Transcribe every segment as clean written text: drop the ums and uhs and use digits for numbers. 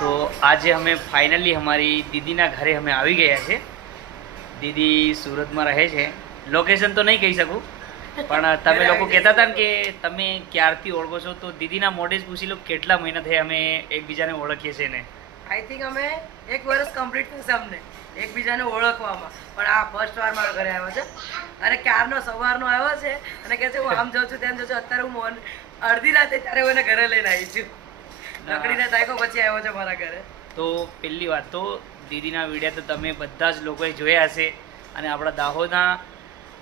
તો આજે અમે ફાઇનલી અમારી દીદીના ઘરે અમે આવી ગયા છે. દીદી સુરતમાં રહે છે. લોકેશન તો નહીં કહી શકું, પણ તમે લોકો કહેતા હતા ને કે તમે ક્યારથી ઓળખો છો, તો દીદીના મોઢે જ પૂછી લો કેટલા મહિના થયા અમે એકબીજાને ઓળખીએ છીએ ને. આઈ થિંક અમે 1 વર્ષ કમ્પ્લીટ થશે અમને એકબીજાને ઓળખવામાં. પણ આ ફર્સ્ટ વાર મારા ઘરે આવ્યો છે અને ક્યારનો સવારનો આવ્યો છે અને કહે છે હું આમ જાઉં છું તેમ જાઉં છું. અત્યારે હું અડધી રાતે ત્યારે હું એને ઘરે લઈને આવી છું. લકડીને તાયકો પછી આવ્યો છે મારા ઘરે. તો પહેલી વાત તો દીદીના વિડીયો તો તમે બધા જ લોકોએ જોયા હશે, અને આપણા દાહોદના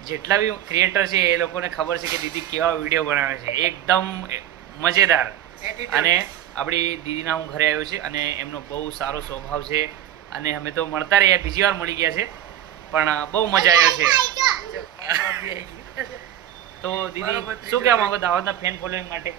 જેટલા બી ક્રિએટર છે એ લોકોને ખબર છે કે દીદી કેવા વિડીયો બનાવે છે, એકદમ મજેદાર. અને આપણી દીદીના હું ઘરે આવ્યો છે અને એમનો બહુ સારો સ્વભાવ છે, અને અમે તો મળતા રહ્યા, બીજી વાર મળી ગયા છે, પણ બહુ મજા આવ્યો છે. તો દીદી શું કહેવા માંગો દાહોદના ફેન ફોલોઈંગ માટે?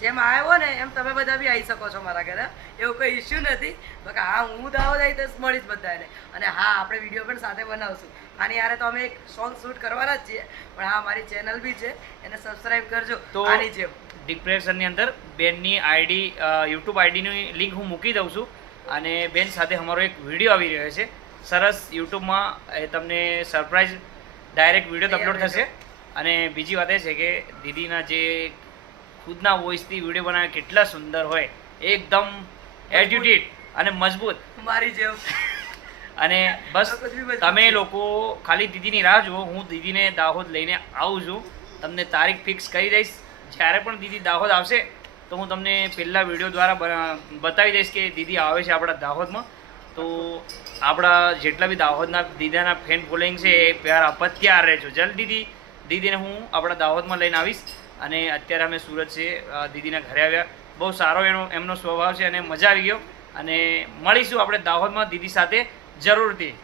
જેમ આવ્યો ને એમ તમે બધા બી આવી શકો છો મારા ઘરે, એવું કોઈ ઇશ્યુ નથી. બાકી હા, હું દાહોદ આવી તો મળીશ બધાને. અને હા, આપણે વિડીયો પણ સાથે બનાવશું. આની યારે તો અમે એક સોંગ શૂટ કરવાના જ છીએ, પણ હા મારી ચેનલ બી છે, એને સબસ્ક્રાઇબ કરજો. તો આની જેમ ડિસ્ક્રિપ્શનની અંદર બેનની આઈડી, યુટ્યુબ આઈડીની લિંક હું મૂકી દઉં છું, અને બેન સાથે અમારો એક વિડીયો આવી રહ્યો છે સરસ. યુટ્યુબમાં એ તમને સરપ્રાઈઝ ડાયરેક્ટ વિડીયો અપલોડ થશે. અને બીજી વાત એ છે કે દીદીના જે ખુદના વોઇસથી વિડીયો બનાવે કેટલા સુંદર હોય, એકદમ એટીટ્યુડ અને મજબૂત મારી જેમ. અને બસ તમે લોકો ખાલી દીદીની રાહ જુઓ. હું દીદીને દાહોદ લઈને આવું છું, તમને તારીખ ફિક્સ કરી દઈશ. જ્યારે પણ દીદી દાહોદ આવશે તો હું તમને પહેલાં વિડીયો દ્વારા બતાવી દઈશ કે દીદી આવે છે આપણા દાહોદમાં. તો આપણા જેટલા બી દાહોદના દીદાના ફેન ફોલોઈંગ છે એ પ્યાર આપત તૈયાર રહેજો. જલ્દીથી દીદીને હું આપણા દાહોદમાં લઈને આવીશ. અને અત્યારે અમે સુરત છે, દીદીના ઘરે આવ્યા. બહુ સારો એમનો સ્વભાવ છે અને મજા આવી ગયો. અને મળીશું આપણે દાહોદમાં દીદી સાથે જરૂરથી.